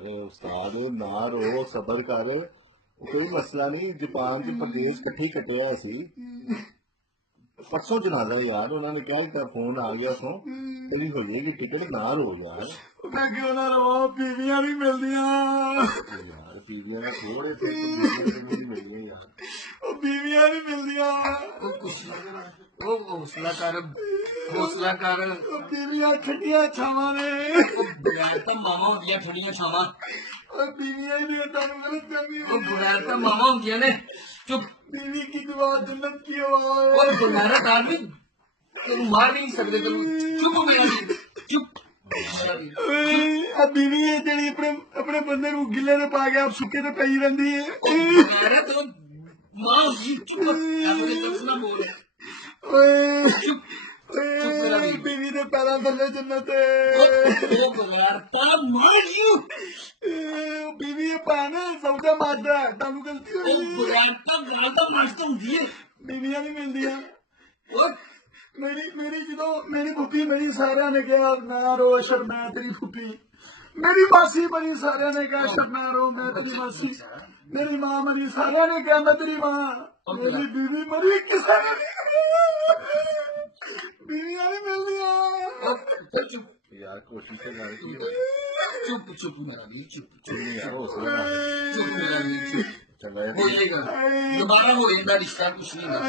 अरे उस्ताद ना रो सबर कर कोई मसला नहीं जापान च प्रदेश इकट्ठे ही कटे सी परसों जनाजा यार उन्होंने क्या किया फोन आ गया सो तेरी हो जाएगी टिकट ना रो यार मैं क्यों ना रवा बीवियां भी मिलदियां यार बीवियां का थोड़े से तो बीवियां तो नहीं मिली यार बीवियां भी मिलदियां हौसला कर बीवियां ठंडियां छावां ने बगैर तो मामा होंदियां ठंडियां छावां बीवियां ही नहीं तानू गलत करनी बगैर तो मामा होंदियां ने चुप बीवी की दुआ जन्नत की आवाज बगैर आदमी तेन मार भी नहीं सकते तेन चुप हो गया चुप बीवी है जेड़ी अपने अपने बंदे नू गिले ने पा के आप सुके ते पई रहिंदी है बगैर तो मां होंदी चुप अपने लफ्ज ना बोल चुप बीवी दे पैरां थल्ले जन्नत है ओ बगैर तो मार यू बीवी है भैन सौदा मारदा है तानू गलती हो ओ बगैर तो गाल तो मस्त होंदी है बीवियां नहीं मिलदियां ओ मेरी जो मेरी फुफी मेरी सारे ने कहा ना रो अशर मैं तेरी फुफी मेरी मासी बनी सारे ने कहा अशर ना रो मैं तेरी मासी मेरी माँ मरी सारे ने कहा मैं तेरी माँ मेरी बीवी मरी किसी ने नहीं कहा बीवियां नहीं मिलदियां चुप यार कोशिश तो कर चुप चुप मेरा भी चुप यार हौसला कर चुप मेरा भी चुप चंगा हो जाएगा दोबारा हो जाएगा रिश्ता कुछ नहीं होगा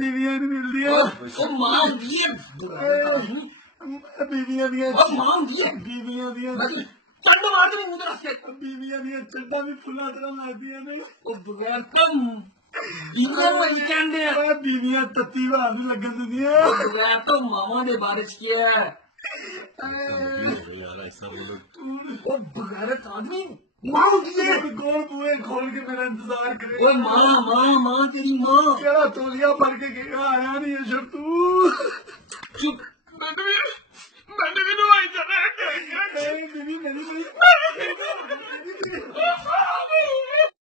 बीवियां नहीं मिलदियां ओ मां होंदी है बीवियां दियां ओ मां होंदी है बीवियां दियां चंड मार दे मुंह रख के बीवियां दियां चड्डा भी फुल्ला तरह लगदियां ने ओ बगैर कम इधर वो कहंदे आ बीवियां तत्ती बाहर नहीं लगन दिंदियां बगैर तो मामा ने बारिश किया है यार ऐसा बोलो ओ बगैर आदमी मां होंदी है कौन बुए खोल के मेरा इंतजार करे ओ मां तेरी मां केड़ा तौलिया भर के आया नहीं